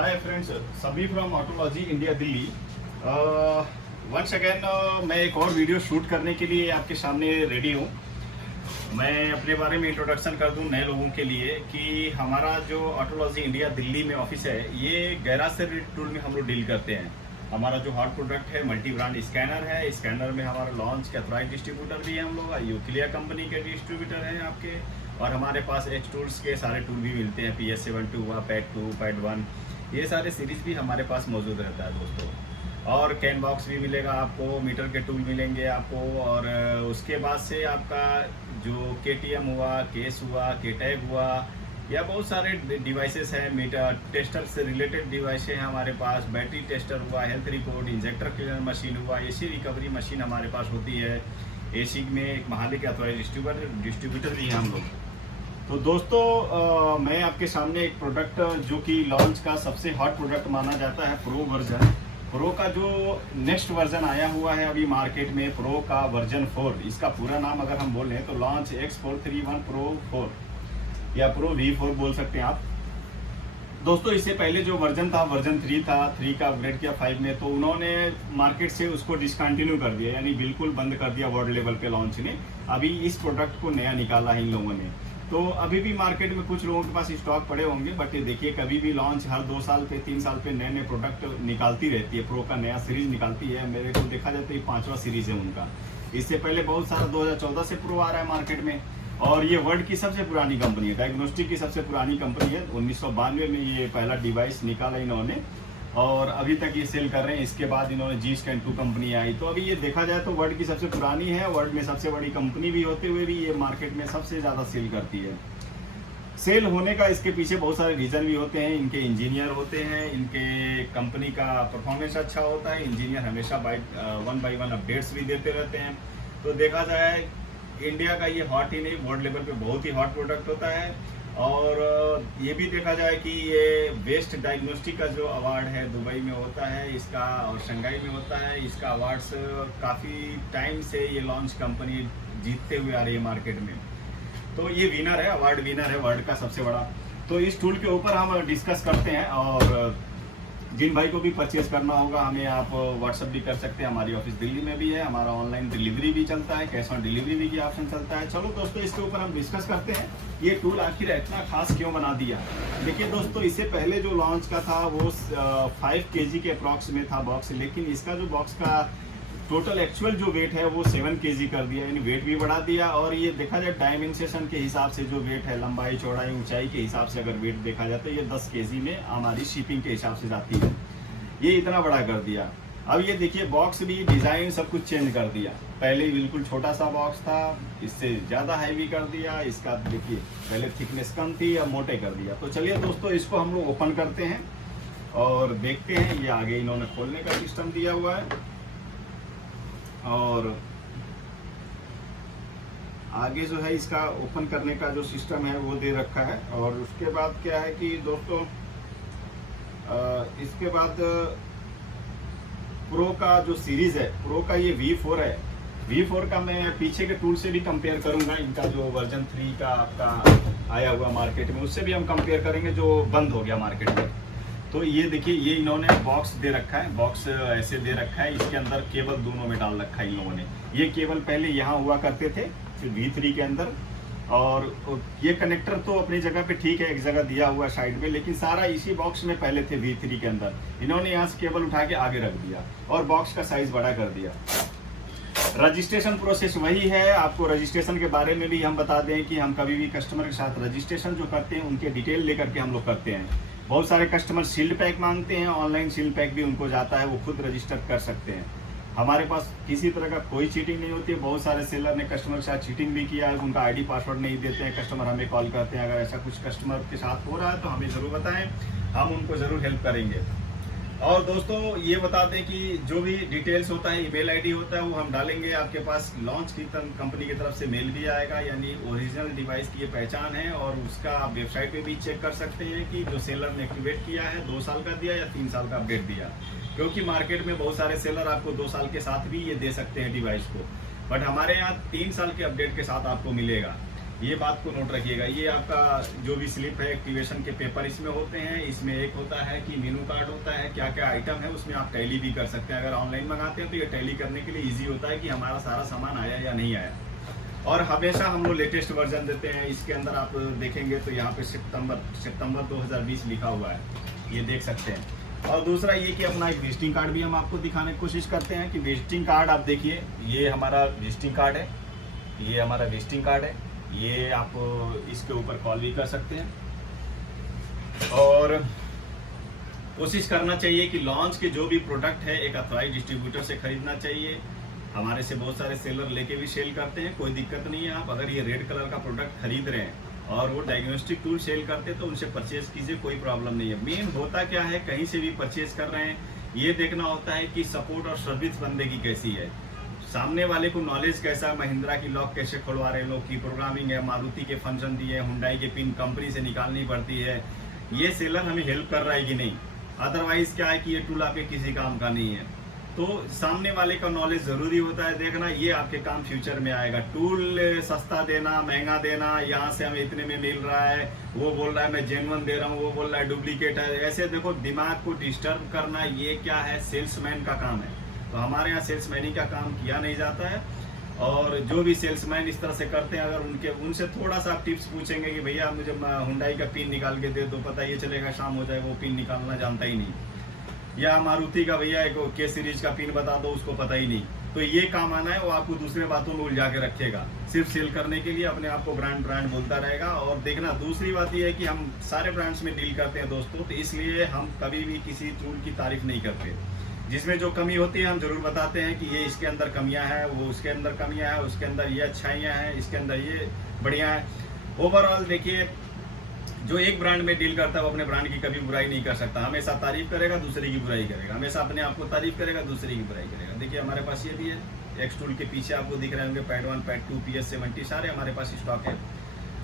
हाय friends, सभी from Autology India Delhi. Once again मैं एक और वीडियो शूट करने के लिए आपके सामने रेडी हूँ। मैं अपने बारे में इंट्रोडक्शन कर दूं नए लोगों के लिए कि हमारा जो ऑटोलॉजी इंडिया दिल्ली में ऑफिस है, ये गैराज से टूल में हम लोग डील करते हैं। हमारा जो हॉट प्रोडक्ट है मल्टी ब्रांड स्कैनर है। स्कैनर में हमारा लॉन्च के अथॉराइज्ड डिस्ट्रीब्यूटर भी है, हम लोग यूक्लिया कंपनी के डिस्ट्रीब्यूटर हैं आपके। और हमारे पास एच टूल्स के सारे टूल भी मिलते हैं, PS7 हुआ, पैड 2, पैड 1, ये सारे सीरीज भी हमारे पास मौजूद रहता है दोस्तों। और कैन बॉक्स भी मिलेगा आपको, मीटर के टूल मिलेंगे आपको। और उसके बाद से आपका जो KTM हुआ, केस हुआ, KTAG हुआ, या बहुत सारे डिवाइसेस हैं। मीटर टेस्टर से रिलेटेड डिवाइसें हैं हमारे पास। बैटरी टेस्टर हुआ, health report, injector cleaner machine हुआ, AC रिकवरी मशीन हमारे पास होती है। AC में एक महाली के अथॉराइज्ड डिस्ट्रीब्यूटर भी हैं हम लोग। तो दोस्तों मैं आपके सामने एक प्रोडक्ट जो कि लॉन्च का सबसे हॉट प्रोडक्ट माना जाता है, प्रो वर्जन। प्रो का जो नेक्स्ट वर्जन आया हुआ है अभी मार्केट में, प्रो का वर्जन 4। इसका पूरा नाम अगर हम बोलें तो लॉन्च X431 प्रो 4 या प्रो V4 बोल सकते हैं आप दोस्तों। इससे पहले जो वर्जन था, वर्जन 3 था, 3 का अपग्रेड किया 5 में, तो उन्होंने मार्केट से उसको डिसकंटिन्यू कर दिया, यानी बिल्कुल बंद कर दिया वर्ल्ड लेवल पे लॉन्च ने। अभी इस प्रोडक्ट को नया निकाला है इन लोगों ने। तो अभी भी मार्केट में कुछ लोगों के पास स्टॉक पड़े होंगे, बट ये देखिए कभी भी लॉन्च हर 2 साल पे 3 साल पे नए नए प्रोडक्ट निकालती रहती है। प्रो का नया सीरीज निकालती है। मेरे को देखा जाए तो ये 5वां सीरीज है उनका। इससे पहले बहुत सारा 2014 से प्रो आ रहा है मार्केट में। और ये वर्ल्ड की सबसे पुरानी कंपनी है, डायग्नोस्टिक की सबसे पुरानी कंपनी है। 1992 में ये पहला डिवाइस निकाला इन्होंने और अभी तक ये सेल कर रहे हैं। इसके बाद इन्होंने G-Scan 2 कंपनी आई। तो अभी ये देखा जाए तो वर्ल्ड की सबसे पुरानी है, वर्ल्ड में सबसे बड़ी कंपनी भी होते हुए भी ये मार्केट में सबसे ज़्यादा सेल करती है। सेल होने का इसके पीछे बहुत सारे रीज़न भी होते हैं। इनके इंजीनियर होते हैं, इनके कंपनी का परफॉर्मेंस अच्छा होता है। इंजीनियर हमेशा वन बाई वन अपडेट्स भी देते रहते हैं। तो देखा जाए इंडिया का ये हॉट ही नहीं, वर्ल्ड लेवल पे बहुत ही हॉट प्रोडक्ट होता है। और ये भी देखा जाए कि ये बेस्ट डायग्नोस्टिक का जो अवार्ड है दुबई में होता है इसका, और शंघाई में होता है इसका। अवार्ड्स काफ़ी टाइम से ये लॉन्च कंपनी जीतते हुए आ रही है मार्केट में। तो ये विनर है, अवार्ड विनर है वर्ल्ड का सबसे बड़ा। तो इस टूल के ऊपर हम डिस्कस करते हैं। और जिन भाई को भी परचेज करना होगा हमें आप व्हाट्सअप भी कर सकते हैं। हमारी ऑफिस दिल्ली में भी है, हमारा ऑनलाइन डिलीवरी भी चलता है, कैश ऑन डिलीवरी भी ऑप्शन चलता है। चलो दोस्तों, इसके ऊपर हम डिस्कस करते हैं ये टूल आखिर इतना खास क्यों बना दिया। देखिए दोस्तों, इससे पहले जो लॉन्च का था वो 5 kg के अप्रॉक्स में था बॉक्स, लेकिन इसका जो बॉक्स का टोटल एक्चुअल जो वेट है वो 7 kg कर दिया, यानी वेट भी बढ़ा दिया। और ये देखा जाए डायमेंशन के हिसाब से जो वेट है, लंबाई चौड़ाई ऊंचाई के हिसाब से अगर वेट देखा जाए तो ये 10 kg में हमारी शिपिंग के हिसाब से जाती है। ये इतना बड़ा कर दिया। अब ये देखिए बॉक्स भी, डिज़ाइन सब कुछ चेंज कर दिया। पहले बिल्कुल छोटा सा बॉक्स था, इससे ज़्यादा हैवी कर दिया। इसका देखिए पहले थिकनेस कम थी, अब मोटे कर दिया। तो चलिए दोस्तों, इसको हम लोग ओपन करते हैं और देखते हैं। ये आगे इन्होंने खोलने का सिस्टम दिया हुआ है और आगे जो है इसका ओपन करने का जो सिस्टम है वो दे रखा है। और उसके बाद क्या है कि दोस्तों, इसके बाद प्रो का जो सीरीज है, प्रो का ये V4 है। V4 का मैं पीछे के टूल से भी कंपेयर करूंगा। इनका जो वर्जन 3 का आपका आया हुआ मार्केट में, उससे भी हम कंपेयर करेंगे जो बंद हो गया मार्केट में। तो ये देखिए, ये इन्होंने बॉक्स दे रखा है, बॉक्स ऐसे दे रखा है। इसके अंदर केबल दोनों में डाल रखा है इन लोगों ने। ये केबल पहले यहाँ हुआ करते थे फिर V3 के अंदर। और ये कनेक्टर तो अपनी जगह पे ठीक है, एक जगह दिया हुआ साइड में, लेकिन सारा इसी बॉक्स में पहले थे V3 के अंदर। इन्होंने यहाँ से केबल उठा के आगे रख दिया और बॉक्स का साइज बड़ा कर दिया। रजिस्ट्रेशन प्रोसेस वही है। आपको रजिस्ट्रेशन के बारे में भी हम बता दें कि हम कभी भी कस्टमर के साथ रजिस्ट्रेशन जो करते हैं उनके डिटेल लेकर के हम लोग करते हैं। बहुत सारे कस्टमर सील्ड पैक मांगते हैं, ऑनलाइन सील्ड पैक भी उनको जाता है, वो खुद रजिस्टर कर सकते हैं। हमारे पास किसी तरह का कोई चीटिंग नहीं होती है। बहुत सारे सेलर ने कस्टमर के साथ चीटिंग भी किया है, उनका ID पासवर्ड नहीं देते हैं, कस्टमर हमें कॉल करते हैं। अगर ऐसा कुछ कस्टमर के साथ हो रहा है तो हमें ज़रूर बताएं, हम उनको ज़रूर हेल्प करेंगे। और दोस्तों ये बता दें कि जो भी डिटेल्स होता है, ईमेल ID होता है, वो हम डालेंगे आपके पास। लॉन्च की कंपनी की तरफ से मेल भी आएगा, यानी ओरिजिनल डिवाइस की ये पहचान है। और उसका आप वेबसाइट पे भी चेक कर सकते हैं कि जो सेलर ने एक्टिवेट किया है 2 साल का दिया या 3 साल का अपडेट दिया। क्योंकि मार्केट में बहुत सारे सेलर आपको 2 साल के साथ भी ये दे सकते हैं डिवाइस को, बट हमारे यहाँ 3 साल के अपडेट के साथ आपको मिलेगा। ये बात को नोट रखिएगा। ये आपका जो भी स्लिप है, एक्टिवेशन के पेपर इसमें होते हैं। इसमें एक होता है कि मेनू कार्ड होता है, क्या क्या आइटम है उसमें आप टैली भी कर सकते हैं। अगर ऑनलाइन मंगाते हैं तो ये टैली करने के लिए ईजी होता है कि हमारा सारा सामान आया या नहीं आया। और हमेशा हम लोग लेटेस्ट वर्जन देते हैं। इसके अंदर आप देखेंगे तो यहाँ पे सितंबर 2020 लिखा हुआ है, ये देख सकते हैं। और दूसरा ये कि अपना एक विजिटिंग कार्ड भी हम आपको दिखाने की कोशिश करते हैं कि विजिटिंग कार्ड आप देखिए, ये हमारा विजिटिंग कार्ड है, ये हमारा विजिटिंग कार्ड है। ये आप इसके ऊपर कॉल भी कर सकते हैं। और कोशिश करना चाहिए कि लॉन्च के जो भी प्रोडक्ट है एक अथॉराइज्ड डिस्ट्रीब्यूटर से खरीदना चाहिए। हमारे से बहुत सारे सेलर लेके भी सेल करते हैं, कोई दिक्कत नहीं है। आप अगर ये रेड कलर का प्रोडक्ट खरीद रहे हैं और वो डायग्नोस्टिक टूल सेल करते हैं तो उनसे परचेज कीजिए, कोई प्रॉब्लम नहीं है। मेन होता क्या है, कहीं से भी परचेज कर रहे हैं ये देखना होता है कि सपोर्ट और सर्विस बंदे की कैसी है, सामने वाले को नॉलेज कैसा है, महिंद्रा की लॉक कैसे खुलवा रहे हैं लोग, की प्रोग्रामिंग है, मारुति के फंक्शन दिए, हुंडई के पिन कंपनी से निकालनी पड़ती है, ये सेलर हमें हेल्प कर रहा है कि नहीं। अदरवाइज क्या है कि ये टूल आपके किसी काम का नहीं है। तो सामने वाले का नॉलेज जरूरी होता है देखना, ये आपके काम फ्यूचर में आएगा। टूल सस्ता देना, महंगा देना, यहाँ से हमें इतने में मिल रहा है, वो बोल रहा है मैं जेन्युइन दे रहा हूँ, वो बोल रहा है डुप्लीकेट है, ऐसे देखो दिमाग को डिस्टर्ब करना ये क्या है, सेल्समैन का काम है। तो हमारे यहाँ सेल्समैनी का काम किया नहीं जाता है। और जो भी सेल्समैन इस तरह से करते हैं, अगर उनसे थोड़ा सा आप टिप्स पूछेंगे कि भैया मुझे हुंडई का पिन निकाल के दे दो, पता ये चलेगा शाम हो जाए, वो पिन निकालना जानता ही नहीं। या मारुति का भैया एक के सीरीज का पिन बता दो, उसको पता ही नहीं। तो ये काम आना है, वो आपको दूसरे बातों में उलझा के रखेगा, सिर्फ सेल करने के लिए अपने आप को ब्रांड बोलता रहेगा। और देखना दूसरी बात ये है कि हम सारे ब्रांड्स में डील करते हैं दोस्तों, तो इसलिए हम कभी भी किसी टूल की तारीफ नहीं करते। जिसमें जो कमी होती है हम जरूर बताते हैं कि ये इसके अंदर कमियां हैं, वो उसके अंदर कमियां हैं, उसके अंदर ये अच्छाइयां हैं, इसके अंदर ये बढ़िया है। ओवरऑल देखिए, जो एक ब्रांड में डील करता है वो अपने ब्रांड की कभी बुराई नहीं कर सकता, हमेशा तारीफ करेगा, दूसरे की बुराई करेगा, हमेशा अपने आप को तारीफ करेगा, दूसरे की बुराई करेगा। देखिए हमारे पास ये भी है, एक्स टूल के पीछे आपको दिख रहे होंगे पैड 1, पैड 2, PS70 सारे हमारे पास स्टॉक है।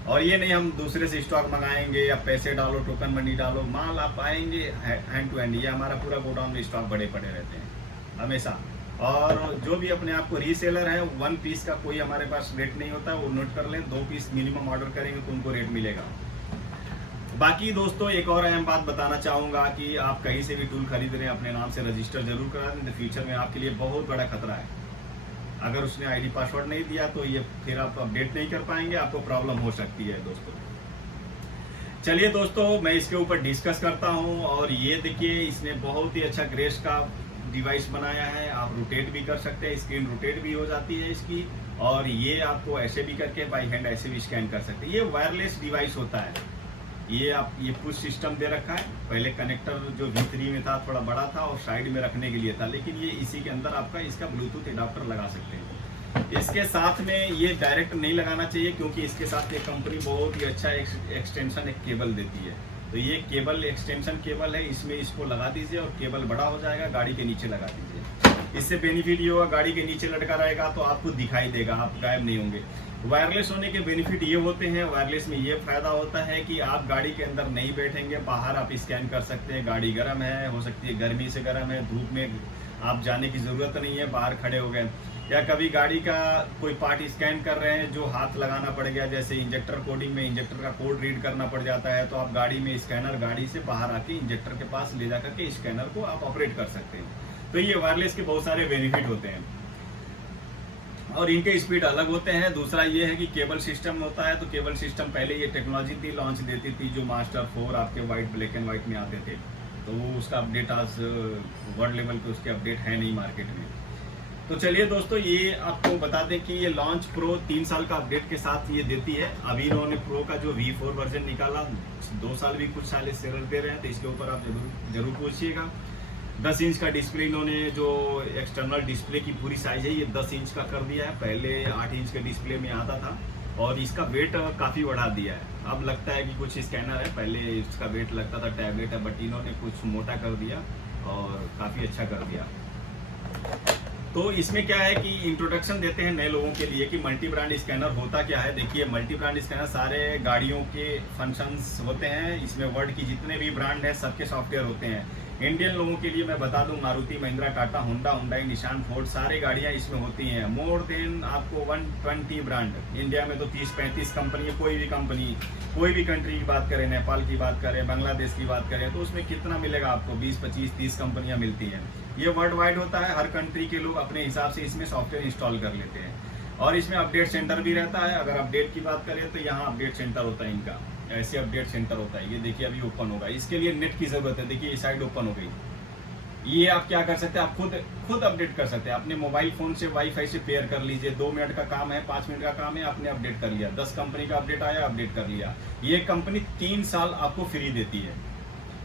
और ये नहीं हम दूसरे से स्टॉक मंगाएंगे या पैसे डालो, टोकन मनी डालो, माल आप आएंगे हैंड टू हैंड। ये हमारा पूरा गोडाउन में स्टॉक बड़े पड़े रहते हैं हमेशा। और जो भी अपने आप को रीसेलर है, 1 पीस का कोई हमारे पास रेट नहीं होता, वो नोट कर लें। 2 पीस मिनिमम ऑर्डर करेंगे तो उनको रेट मिलेगा। बाकी दोस्तों एक और अहम बात बताना चाहूँगा कि आप कहीं से भी टूल खरीद रहे हैं अपने नाम से रजिस्टर जरूर करा दें, फ्यूचर में आपके लिए बहुत बड़ा खतरा है। अगर उसने आईडी पासवर्ड नहीं दिया तो ये फिर आप अपडेट नहीं कर पाएंगे, आपको प्रॉब्लम हो सकती है दोस्तों। चलिए दोस्तों, मैं इसके ऊपर डिस्कस करता हूँ। और ये देखिए, इसने बहुत ही अच्छा ग्रेस का डिवाइस बनाया है, आप रोटेट भी कर सकते हैं, स्क्रीन रोटेट भी हो जाती है इसकी। और ये आपको ऐसे भी करके बाई हैंड ऐसे भी स्कैन कर सकते हैं। ये वायरलेस डिवाइस होता है। ये पुश सिस्टम दे रखा है। पहले कनेक्टर जो V3 में था थोड़ा बड़ा था और साइड में रखने के लिए था, लेकिन ये इसी के अंदर आपका इसका ब्लूटूथ एडाप्टर लगा सकते हैं। इसके साथ में ये डायरेक्ट नहीं लगाना चाहिए, क्योंकि इसके साथ ये कंपनी बहुत ही अच्छा एक्सटेंशन एक केबल देती है। तो ये केबल एक्सटेंशन केबल है, इसमें इसको लगा दीजिए और केबल बड़ा हो जाएगा, गाड़ी के नीचे लगा दीजिए। इससे बेनिफिट ये होगा, गाड़ी के नीचे लटका रहेगा तो आपको दिखाई देगा, आप गायब नहीं होंगे। वायरलेस होने के बेनिफिट ये होते हैं, वायरलेस में ये फायदा होता है कि आप गाड़ी के अंदर नहीं बैठेंगे, बाहर आप स्कैन कर सकते हैं। गाड़ी गर्म है, हो सकती है गर्मी से गर्म है, धूप में आप जाने की ज़रूरत नहीं है, बाहर खड़े हो गए। या कभी गाड़ी का कोई पार्ट स्कैन कर रहे हैं जो हाथ लगाना पड़ गया, जैसे इंजेक्टर कोडिंग में इंजेक्टर का कोड रीड करना पड़ जाता है, तो आप गाड़ी में स्कैनर गाड़ी से बाहर आके इंजेक्टर के पास ले जा करके स्कैनर को आप ऑपरेट कर सकते हैं। तो ये वायरलेस के बहुत सारे बेनिफिट होते हैं और इनके स्पीड अलग होते हैं। दूसरा ये है कि केबल सिस्टम होता है, तो केबल सिस्टम पहले ये टेक्नोलॉजी थी, लॉन्च देती थी, जो मास्टर 4 आपके वाइट ब्लैक एंड वाइट में आते थे, तो वो उसका अपडेट आज वर्ल्ड लेवल पे उसके अपडेट है नहीं मार्केट में। तो चलिए दोस्तों, ये आपको बता दें कि ये लॉन्च प्रो 3 साल का अपडेट के साथ ये देती है। अभी इन्होंने प्रो का जो V4 वर्जन निकाला, 2 साल भी कुछ साल सेलर दे रहे हैं, तो इसके ऊपर आप जरूर पूछिएगा। 10 इंच का डिस्प्ले इन्होंने, जो एक्सटर्नल डिस्प्ले की पूरी साइज है ये 10 इंच का कर दिया है। पहले 8 इंच के डिस्प्ले में आता था और इसका वेट काफ़ी बढ़ा दिया है। अब लगता है कि कुछ स्कैनर है, पहले इसका वेट लगता था टैबलेट है, बट इन्होंने कुछ मोटा कर दिया और काफ़ी अच्छा कर दिया। तो इसमें क्या है कि इंट्रोडक्शन देते हैं नए लोगों के लिए कि मल्टी ब्रांड स्कैनर होता क्या है। देखिए, मल्टी ब्रांड स्कैनर सारे गाड़ियों के फंक्शंस होते हैं। इसमें वर्ल्ड की जितने भी ब्रांड है सबके सॉफ्टवेयर होते हैं। इंडियन लोगों के लिए मैं बता दूं, मारुति, महिंद्रा, टाटा, होंडा, हुंडई, निशान, फोर्ड, सारी गाड़ियां इसमें होती हैं। मोर देन आपको 120 ब्रांड। इंडिया में तो 30-35 कंपनी है। कोई भी कंट्री की बात करें, नेपाल की बात करें, बांग्लादेश की बात करें, तो उसमें कितना मिलेगा आपको? 20, 25, 30 कंपनियां मिलती हैं। ये वर्ल्ड वाइड होता है। हर कंट्री के लोग अपने हिसाब से इसमें सॉफ्टवेयर इंस्टॉल कर लेते हैं। और इसमें अपडेट सेंटर भी रहता है। अगर अपडेट की बात करें तो यहाँ अपडेट सेंटर होता है इनका, ऐसे अपडेट सेंटर होता है। ये देखिए अभी ओपन होगा। इसके लिए नेट की जरूरत है। देखिए ये साइड ओपन हो गई। ये आप क्या कर सकते हैं, आप खुद अपडेट कर सकते हैं। अपने मोबाइल फोन से वाईफाई से पेयर कर लीजिए। 2 मिनट का काम है, 5 मिनट का काम है, आपने अपडेट कर लिया। 10 कंपनी का अपडेट आया, अपडेट कर लिया। ये कंपनी 3 साल आपको फ्री देती है।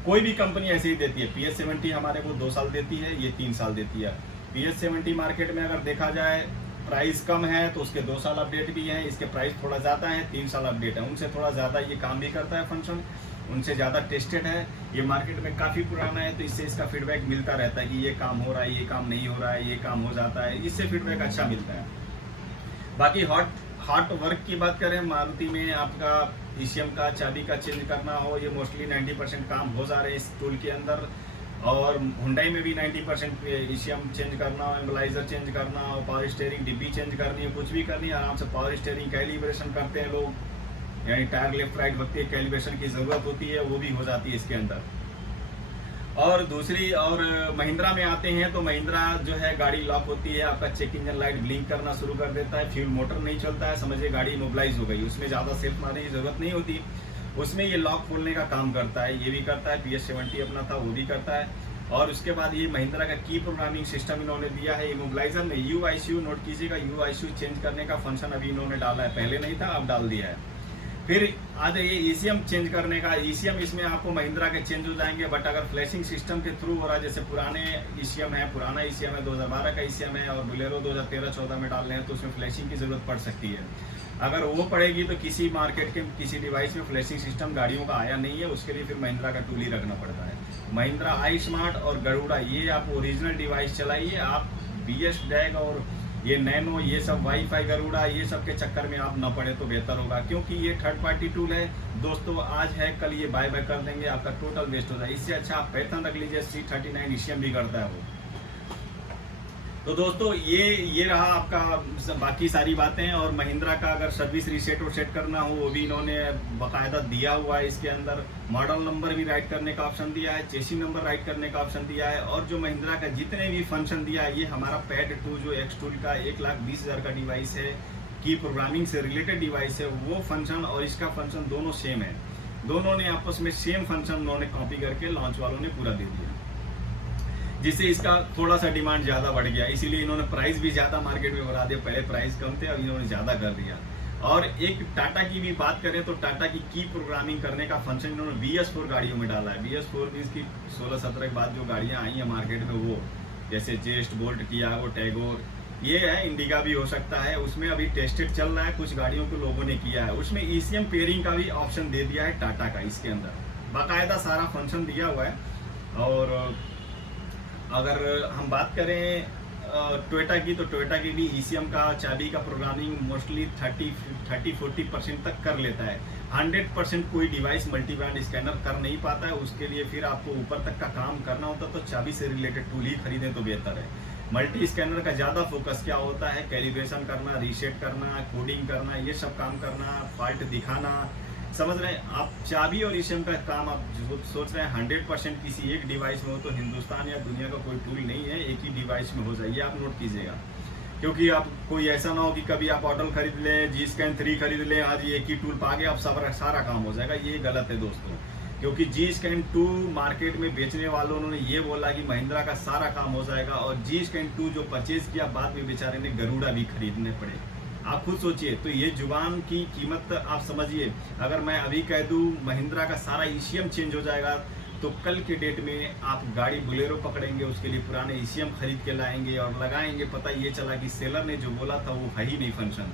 कोई भी कंपनी ऐसे ही देती है। PS70 हमारे को 2 साल देती है, ये 3 साल देती है। PS70 मार्केट में अगर देखा जाए प्राइस कम है तो उसके 2 साल अपडेट भी है। इसके प्राइस थोड़ा ज़्यादा है, 3 साल अपडेट है। उनसे थोड़ा ज़्यादा ये काम भी करता है फंक्शन, उनसे ज़्यादा टेस्टेड है। ये मार्केट में काफ़ी पुराना है, तो इससे इसका फीडबैक मिलता रहता है कि ये काम हो रहा है, ये काम नहीं हो रहा है, ये काम हो जाता है। इससे फीडबैक अच्छा मिलता है। बाकी हॉट वर्क की बात करें, मारुति में आपका ECM का चाबी का चेंज करना हो, ये मोस्टली 90% काम हो जा रहे हैं इस टूल के अंदर। और हुंडई में भी 90% ECM चेंज करना हो, एम्बलाइजर चेंज करना हो, पावर स्टीयरिंग डिब्बी चेंज करनी हो, कुछ भी करनी है, आराम से पावर स्टीयरिंग कैलिब्रेशन करते हैं लोग, यानी टायर लेफ्ट राइट वक्त कैलिब्रेशन की ज़रूरत होती है, वो भी हो जाती है इसके अंदर। और दूसरी और महिंद्रा में आते हैं तो महिंद्रा जो है गाड़ी लॉक होती है, आपका चेक इंजन लाइट ब्लिंक करना शुरू कर देता है, फ्यूल मोटर नहीं चलता है, समझिए गाड़ी इमोबिलाइज हो गई। उसमें ज़्यादा सेल्फ मारने की ज़रूरत नहीं होती, उसमें ये लॉक खोलने का काम करता है। ये भी करता है, PS70 अपना था वो भी करता है। और उसके बाद ये महिंद्रा का की प्रोग्रामिंग सिस्टम इन्होंने दिया है। इमोबिलाइजर में UICU, नोट कीजिएगा, UICU चेंज करने का फंक्शन अभी इन्होंने डाला है, पहले नहीं था, अब डाल दिया है। फिर आज ये ECM चेंज करने का, ECM इसमें आपको महिंद्रा के चेंज हो जाएंगे। बट अगर फ्लैशिंग सिस्टम के थ्रू हो रहा है, जैसे पुराना ECM है 2012 का ECM है और बुलेरो 2013-14 में डाल रहे हैं, तो उसमें फ्लैशिंग की जरूरत पड़ सकती है। अगर वो पड़ेगी तो किसी मार्केट के किसी डिवाइस में फ्लैशिंग सिस्टम गाड़ियों का आया नहीं है, उसके लिए फिर महिंद्रा का टूल ही रखना पड़ता है। महिंद्रा iSmart और गरुड़ा, ये आप ओरिजिनल डिवाइस चलाइए। आप BS डैग और ये नैनो, ये सब वाईफाई गरुड़ा, ये सब के चक्कर में आप न पड़े तो बेहतर होगा, क्योंकि ये थर्ड पार्टी टूल है दोस्तों। आज है कल ये बाय कर देंगे, आपका टोटल वेस्ट हो जाए। इससे अच्छा आप पैथन रख लीजिए, C39 ECM भी करता है वो। तो दोस्तों ये रहा आपका बाकी सारी बातें। और महिंद्रा का अगर सर्विस रीसेट और सेट करना हो, वो भी इन्होंने बाकायदा दिया हुआ है। इसके अंदर मॉडल नंबर भी राइट करने का ऑप्शन दिया है, चेसी नंबर राइट करने का ऑप्शन दिया है। और जो महिंद्रा का जितने भी फंक्शन दिया है, ये हमारा पैड 2 जो X टूल का 1,20,000 का डिवाइस है, की प्रोग्रामिंग से रिलेटेड डिवाइस है, वो फंक्शन और इसका फंक्शन दोनों सेम है। दोनों ने आपस में सेम फंक्शन उन्होंने कॉपी करके लॉन्च वालों ने पूरा दे दिया, जिससे इसका थोड़ा सा डिमांड ज़्यादा बढ़ गया। इसीलिए इन्होंने प्राइस भी ज़्यादा मार्केट में बढ़ा दिया। पहले प्राइस कम थे, अब इन्होंने ज़्यादा कर दिया। और एक टाटा की भी बात करें तो टाटा की प्रोग्रामिंग करने का फंक्शन इन्होंने BS4 गाड़ियों में डाला है। BS4 भी इसकी 16-17 के बाद जो गाड़ियाँ आई हैं मार्केट में, वो जैसे जेस्ट, बोल्ट, टियागो, टैगोर, ये है, इंडिका भी हो सकता है। उसमें अभी टेस्टेड चल रहा है, कुछ गाड़ियों को लोगों ने किया है। उसमें ECM पेयरिंग का भी ऑप्शन दे दिया है टाटा का। इसके अंदर बाकायदा सारा फंक्शन दिया हुआ है। और अगर हम बात करें टोयोटा की, तो टोयोटा की भी ECM का चाबी का प्रोग्रामिंग मोस्टली 30-40% तक कर लेता है। 100% कोई डिवाइस मल्टी ब्रांड स्कैनर कर नहीं पाता है। उसके लिए फिर आपको ऊपर तक का काम करना होता है, तो चाबी से रिलेटेड टूल ही खरीदें तो बेहतर है। मल्टी स्कैनर का ज़्यादा फोकस क्या होता है, कैलिब्रेशन करना, रीसेट करना, कोडिंग करना, ये सब काम करना, फॉल्ट दिखाना, समझ रहे हैं आप। चाबी और ECM का काम आप सोच रहे हैं 100% किसी एक डिवाइस में हो, तो हिंदुस्तान या दुनिया का कोई टूल नहीं है एक ही डिवाइस में हो जाए, ये आप नोट कीजिएगा। क्योंकि आप कोई ऐसा ना हो कि कभी आप ऑटल खरीद लें, G-Scan 3 खरीद लें, आज ये एक ही टूल पा गए, अब सारा काम हो जाएगा। ये गलत है दोस्तों, क्योंकि G-Scan 2 मार्केट में बेचने वालों ने ये बोला कि महिंद्रा का सारा काम हो जाएगा, और G-Scan 2 जो परचेज किया बाद में बेचारे ने गरुड़ा भी खरीदने पड़े। आप खुद सोचिए, तो ये जुबान की कीमत आप समझिए। अगर मैं अभी कह दूं महिंद्रा का सारा ECM चेंज हो जाएगा, तो कल के डेट में आप गाड़ी बुलेरो पकड़ेंगे, उसके लिए पुराने ECM खरीद के लाएंगे और लगाएंगे, पता ये चला कि सेलर ने जो बोला था वो है ही नहीं फंक्शन,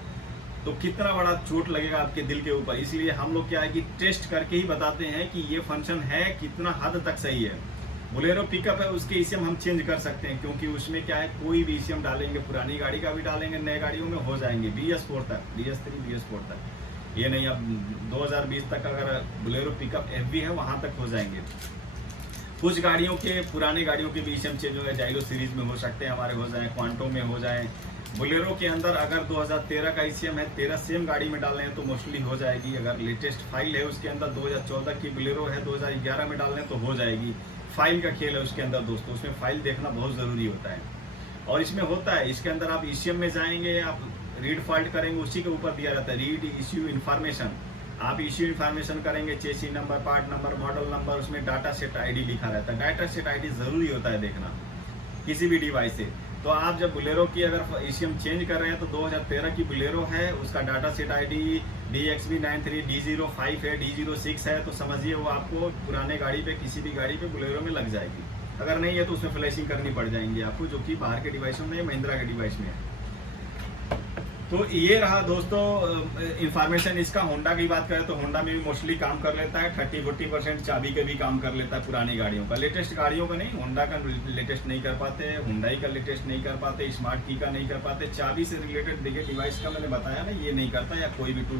तो कितना बड़ा चोट लगेगा आपके दिल के ऊपर। इसलिए हम लोग क्या है कि टेस्ट करके ही बताते हैं कि ये फंक्शन है कितना हद तक सही है। बोलेरो पिकअप है उसके ईसीएम हम चेंज कर सकते हैं, क्योंकि उसमें क्या है कोई भी ईसीएम डालेंगे, पुरानी गाड़ी का भी डालेंगे, नए गाड़ियों में हो जाएंगे BS4 तक, BS3 BS4 तक। ये नहीं अब 2020 तक अगर बोलेरो पिकअप FV है वहाँ तक हो जाएंगे। कुछ गाड़ियों के पुराने गाड़ियों के भी ईसीएम चेंज हो गए, जाइलो सीरीज में हो सकते हैं हमारे, हो जाए क्वांटो में हो जाए। बोलेरो के अंदर अगर 2013 का ईसीएम है 13 सेम गाड़ी में डालने हैं तो मोस्टली हो जाएगी। अगर लेटेस्ट फाइल है उसके अंदर 2014 की बोलेरो है 2011 में डालने तो हो जाएगी। फाइल का खेल है उसके अंदर दोस्तों, उसमें फाइल देखना बहुत ज़रूरी होता है। और इसमें होता है, इसके अंदर आप ईसीएम में जाएंगे, आप रीड फाल्ट करेंगे, उसी के ऊपर दिया जाता है रीड इश्यू इन्फॉर्मेशन। आप इश्यू इन्फॉर्मेशन करेंगे, चेसी number, part number, model number, उसमें डाटा सेट ID लिखा रहता है। डाटा सेट ID ज़रूरी होता है देखना किसी भी डिवाइस से। तो आप जब बोलेरो की अगर ईसीएम चेंज कर रहे हैं तो 2013 की बोलेरो है, उसका data set ID DXB93 D05 है, D06 है, तो समझिए वो आपको पुराने गाड़ी पे, किसी भी गाड़ी पे बोलेरो में लग जाएगी। अगर नहीं है तो उसमें फ्लैशिंग करनी पड़ जाएंगी आपको, जो कि बाहर के डिवाइसों में, महिंद्रा के डिवाइस में है। तो ये रहा दोस्तों इन्फॉर्मेशन इसका। होंडा की बात करें तो होंडा में भी मोस्टली काम कर लेता है, 30-40% चाबी के भी काम कर लेता है पुरानी गाड़ियों का। लेटेस्ट गाड़ियों का नहीं, होंडा का लेटेस्ट नहीं कर पाते, हुंडई का लेटेस्ट नहीं कर पाते, स्मार्ट की का नहीं कर पाते। चाबी से रिलेटेड देखिए डिवाइस का मैंने बताया ना, ये नहीं करता, या कोई भी टूल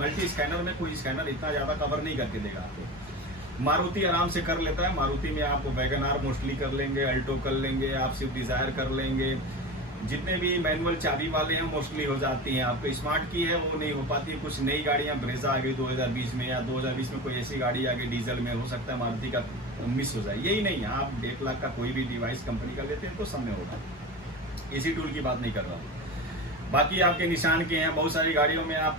मल्टी स्कैनर में कोई स्कैनर इतना ज़्यादा कवर नहीं करके देगा आपको। मारुति आराम से कर लेता है, मारुति में आप वैगनआर मोस्टली कर लेंगे, अल्टो कर लेंगे, आप स्विफ्ट डिज़ायर कर लेंगे, जितने भी मैनुअल चाबी वाले हैं मोस्टली हो जाती हैं। आपको स्मार्ट की है वो नहीं हो पाती है। कुछ नई गाड़ियां ब्रेजा आ गई 2020 में, या 2020 में कोई ऐसी गाड़ी आ गई डीजल में, हो सकता है मारुति का मिस हो जाए। यही नहीं, आप 1.5 लाख का कोई भी डिवाइस कंपनी का लेते हैं तो सब में होगा। इसी टूल की बात नहीं कर रहा हूँ। बाकी आपके निशान के हैं, बहुत सारी गाड़ियों में आप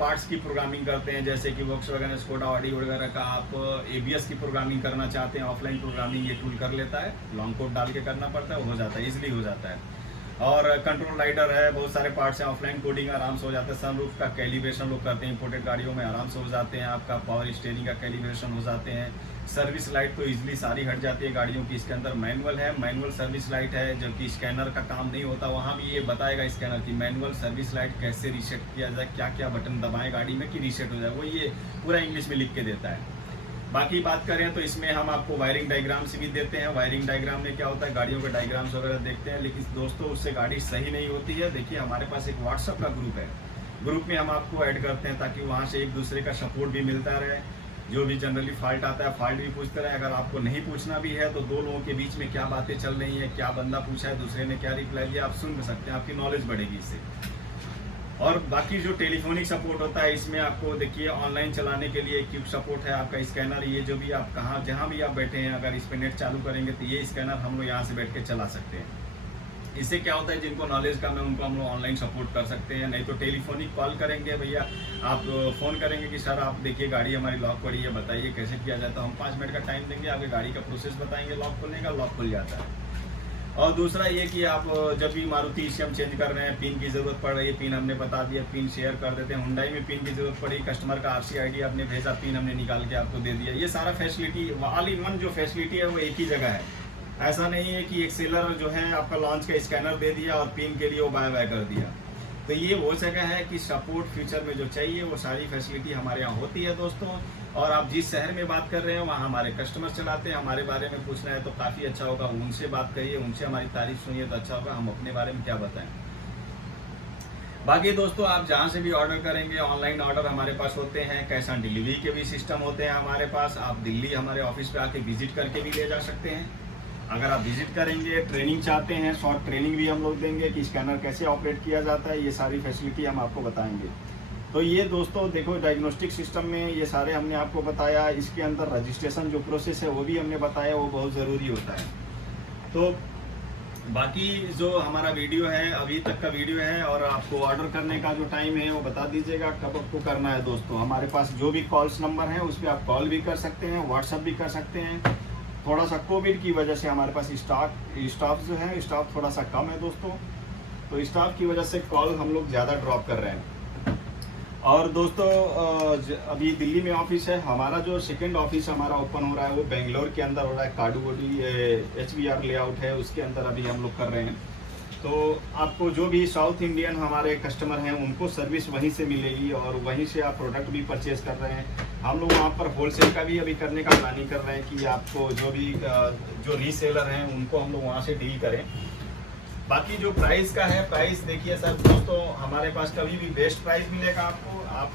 पार्ट्स की प्रोग्रामिंग करते हैं, जैसे कि वोक्सवैगन, स्कोडा, ऑडी वगैरह का आप ABS की प्रोग्रामिंग करना चाहते हैं, ऑफलाइन प्रोग्रामिंग ये टूल कर लेता है। लॉन्ग कोड डाल के करना पड़ता है, हो जाता है, ईजिली हो जाता है। और कंट्रोल राइडर है, बहुत सारे पार्ट्स हैं, ऑफलाइन कोडिंग आराम से हो जाता है। सनरूफ का कैलिब्रेशन लोग करते हैं इंपोर्टेड गाड़ियों में, आराम से हो जाते हैं। आपका पावर स्टीयरिंग का कैलिब्रेशन हो जाते हैं। सर्विस लाइट तो इजीली सारी हट जाती है गाड़ियों की। इसके अंदर मैनुअल है, मैनुअल सर्विस लाइट है, जबकि स्कैनर का काम नहीं होता। वहाँ भी ये बताएगा स्कैनर की मैनुअल सर्विस लाइट कैसे रीसेट किया जाए, क्या क्या बटन दबाएं गाड़ी में कि रीसेट हो जाए, वो ये पूरा इंग्लिश में लिख के देता है। बाकी बात करें तो इसमें हम आपको वायरिंग डायग्राम्स भी देते हैं। वायरिंग डायग्राम में क्या होता है, गाड़ियों के डायग्राम्स वगैरह देखते हैं, लेकिन दोस्तों उससे गाड़ी सही नहीं होती है। देखिए हमारे पास एक व्हाट्सअप का ग्रुप है, ग्रुप में हम आपको ऐड करते हैं ताकि वहाँ से एक दूसरे का सपोर्ट भी मिलता रहे। जो भी जनरली फॉल्ट आता है फॉल्ट भी पूछते रहे। अगर आपको नहीं पूछना भी है तो दो लोगों के बीच में क्या बातें चल रही है, क्या बंदा पूछा है, दूसरे ने क्या रिप्लाई दिया, आप सुन सकते हैं, आपकी नॉलेज बढ़ेगी इससे। और बाकी जो टेलीफोनिक सपोर्ट होता है इसमें आपको देखिए ऑनलाइन चलाने के लिए क्यूब सपोर्ट है, आपका स्कैनर, ये जो भी आप कहाँ जहाँ भी आप बैठे हैं अगर इस पर नेट चालू करेंगे तो ये स्कैनर हम लोग यहाँ से बैठ के चला सकते हैं। इससे क्या होता है, जिनको नॉलेज कम है उनको हम लोग ऑनलाइन सपोर्ट कर सकते हैं। नहीं तो टेलीफोनिक कॉल करेंगे, भैया आप फ़ोन करेंगे कि सर आप देखिए गाड़ी हमारी लॉक पड़ी है, बताइए कैसे किया जाए, तो हम 5 मिनट का टाइम देंगे, आपकी गाड़ी का प्रोसेस बताएंगे, लॉक खोलने का, लॉक खुल जाता है। और दूसरा ये कि आप जब भी मारुति ईसीएम चेंज कर रहे हैं, पिन की ज़रूरत पड़ रही है, पिन हमने बता दिया, पिन शेयर कर देते हैं। हुंडई में पिन की ज़रूरत पड़ी, कस्टमर का RC ID आपने भेजा, पिन हमने निकाल के आपको दे दिया। ये सारा फैसिलिटी ऑल इन वन जो फैसिलिटी है वो एक ही जगह है। ऐसा नहीं है कि एक सेलर जो है आपका लॉन्च का स्कैनर दे दिया और पिन के लिए वो बाय बाय कर दिया। तो ये वो जगह है कि सपोर्ट फ्यूचर में जो चाहिए वो सारी फैसिलिटी हमारे यहाँ होती है दोस्तों। और आप जिस शहर में बात कर रहे हैं वहाँ हमारे कस्टमर चलाते हैं, हमारे बारे में पूछना है तो काफ़ी अच्छा होगा, उनसे बात करिए, उनसे हमारी तारीफ सुनिए तो अच्छा होगा। हम अपने बारे में क्या बताएं। बाकी दोस्तों आप जहाँ से भी ऑर्डर करेंगे, ऑनलाइन ऑर्डर हमारे पास होते हैं, कैश ऑन डिलीवरी के भी सिस्टम होते हैं हमारे पास। आप दिल्ली हमारे ऑफिस पे आके विजिट करके भी ले जा सकते हैं। अगर आप विजिट करेंगे, ट्रेनिंग चाहते हैं, शॉर्ट ट्रेनिंग भी हम लोग देंगे कि स्कैनर कैसे ऑपरेट किया जाता है, ये सारी फैसिलिटी हम आपको बताएंगे। तो ये दोस्तों देखो डायग्नोस्टिक सिस्टम में ये सारे हमने आपको बताया। इसके अंदर रजिस्ट्रेशन जो प्रोसेस है वो भी हमने बताया, वो बहुत ज़रूरी होता है। तो बाकी जो हमारा वीडियो है अभी तक का वीडियो है, और आपको ऑर्डर करने का जो टाइम है वो बता दीजिएगा कब आपको करना है दोस्तों। हमारे पास जो भी कॉल्स नंबर है उस पर आप कॉल भी कर सकते हैं, व्हाट्सअप भी कर सकते हैं। थोड़ा सा कोविड की वजह से हमारे पास स्टाफ जो है स्टाफ थोड़ा सा कम है दोस्तों, तो स्टाफ की वजह से कॉल हम लोग ज़्यादा ड्रॉप कर रहे हैं। और दोस्तों अभी दिल्ली में ऑफिस है हमारा, जो सेकंड ऑफिस हमारा ओपन हो रहा है वो बेंगलोर के अंदर हो रहा है, काडुगोडी HBR लेआउट है उसके अंदर अभी हम लोग कर रहे हैं। तो आपको जो भी साउथ इंडियन हमारे कस्टमर हैं उनको सर्विस वहीं से मिलेगी और वहीं से आप प्रोडक्ट भी परचेज कर रहे हैं। हम लोग वहाँ पर होलसेल का भी अभी करने का प्लानिंग कर रहे हैं कि आपको जो भी जो रीसेलर हैं उनको हम लोग वहाँ से डील करें। बाकी जो प्राइस का है, प्राइस देखिए सर दोस्तों, हमारे पास कभी भी बेस्ट प्राइस मिलेगा आपको। आप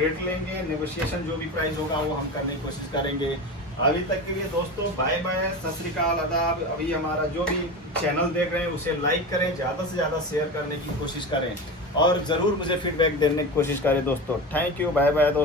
रेट लेंगे, नेगोशिएशन जो भी प्राइस होगा वो हम करने की कोशिश करेंगे। अभी तक के लिए दोस्तों बाय बाय, सत श्री अकाल, आदाब। अभी हमारा जो भी चैनल देख रहे हैं उसे लाइक करें, ज़्यादा से ज़्यादा शेयर करने की कोशिश करें और ज़रूर मुझे फीडबैक देने की कोशिश करें दोस्तों। थैंक यू, बाय बाय दोस्तों।